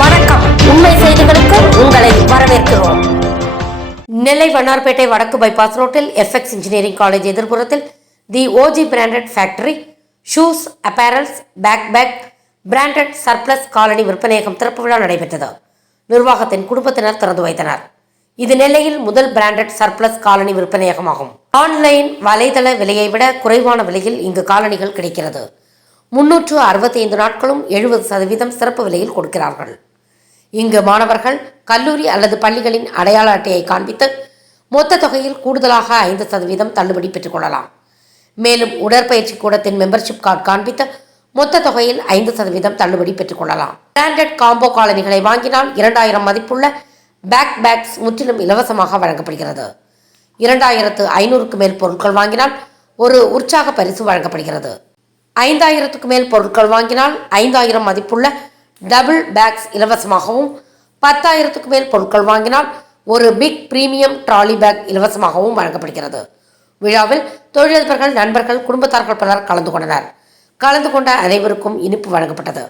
வணக்கம். உண்மை செய்திகளுக்கு உங்களை வரவேற்கிறோம். நெல்லை வண்ணார்பேட்டை வடக்கு பைபாஸ் ரோட்டில் FX engineering college எதிர்ப்புறத்தில் the OG branded factory shoes apparels bag bag branded surplus colony விற்பனையகம் திறப்பு விழா நடைபெற்றது. நிர்வாகத்தின் குடும்பத்தினர் திறந்து வைத்தனர். இது நெல்லையில் முதல் பிராண்டட் சர்ப்ளஸ் காலனி விற்பனையகமாகும். ஆன்லைன் வலைதள விலையை விட குறைவான விலையில் இங்கு காலனிகள் கிடைக்கிறது. முன்னூற்று அறுபத்தி ஐந்து நாட்களும் எழுபது சதவீதம் சிறப்பு விலையில் கொடுக்கிறார்கள். இங்கு மாணவர்கள் கல்லூரி அல்லது பள்ளிகளின் அடையாள அட்டையை காண்பித்து மொத்த தொகையில் கூடுதலாக ஐந்து சதவீதம் தள்ளுபடி பெற்றுக்கொள்ளலாம் மேலும் உடற்பயிற்சி கூடத்தின் மெம்பர்ஷிப் கார்டு காண்பித்து மொத்த தொகையில் ஐந்து சதவீதம் தள்ளுபடி பெற்றுக்கொள்ளலாம் பிராண்டட் காம்போ காலணிகளை வாங்கினால் இரண்டாயிரம் மதிப்புள்ள பேக் பேக்ஸ் முற்றிலும் இலவசமாக வழங்கப்படுகிறது. இரண்டாயிரத்து ஐநூறுக்கு மேல் பொருட்கள் வாங்கினால் ஒரு உற்சாக பரிசு வழங்கப்படுகிறது. ஐந்தாயிரத்துக்கு மேல் பொருட்கள் வாங்கினால் ஐந்தாயிரம் மதிப்புள்ள டபுள் பேக்ஸ் இலவசமாகவும் பத்தாயிரத்துக்கு மேல் பொருட்கள் வாங்கினால் ஒரு பிக் பிரீமியம் ட்ராலி பேக் இலவசமாகவும் வழங்கப்படுகிறது. விழாவில் தொழிலதிபர்கள் நண்பர்கள் குடும்பத்தார்கள் பலர் கலந்து கொண்டனர். கலந்து கொண்ட அனைவருக்கும் இனிப்பு வழங்கப்பட்டது.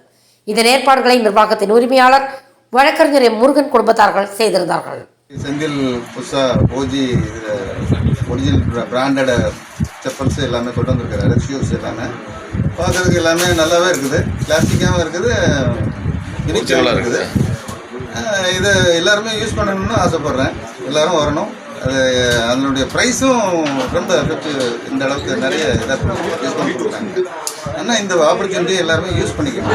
இதன் ஏற்பாடுகளை நிர்வாகத்தின் உரிமையாளர் வழக்கறிஞர் முருகன் குடும்பத்தார்கள் செய்திருந்தார்கள். செந்தில் புதுசா ஓஜி ஒரிஜினல் பிராண்டட் செப்பல்ஸ் எல்லாமே கொண்டு வந்திருக்காரு ஷூஸ் எல்லாமே. பார்க்கறதுக்கு எல்லாமே நல்லாவே இருக்குது. கிளாசிக்காகவும் இருக்குது. யூனிக்காகவும் இருக்குது. இது எல்லாருமே யூஸ் பண்ணணும்னு ஆசைப்பட்றேன். எல்லாரும் வரணும். அது அதனுடைய ப்ரைஸும் ரொம்ப எஃபெக்ட் இந்த அளவுக்கு நிறைய இதாக யூஸ் பண்ணி கொடுத்தாங்க ஆனால் இந்த ஆப்பர்ச்சுனிட்டி எல்லாருமே யூஸ் பண்ணிக்கணும்